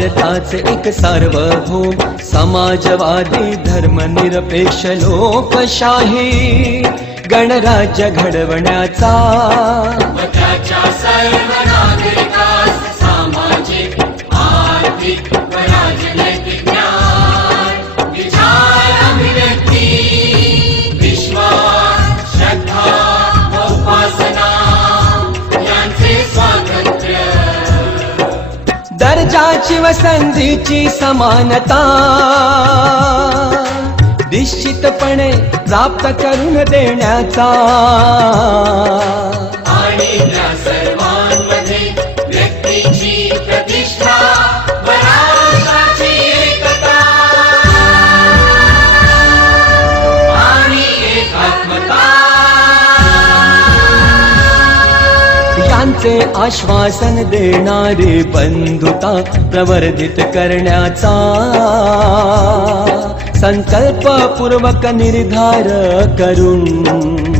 भारताचे एक सार्वभौम समाजवादी धर्मनिरपेक्ष लोकशाही गणराज्य घडवण्याचा व त्याच्या सर्व नागरिकास सामाजिक आर्थिक व राजनैतिक न्याय विचार अभिव्यक्ती विश्वास श्रद्धा व उपासना यांचे स्वातंत्र्य दर्जाची व संधीची समानता निश्चितपणे प्राप्त करून देण्याचा आणि त्या सर्वांमध्ये व्यक्तीची प्रतिष्ठा व राष्ट्राची एकता आणि एकात्मता यांचे आश्वासन देणारी बंधुता प्रवर्धित करण्याचा संकल्पपूर्वक निर्धार करून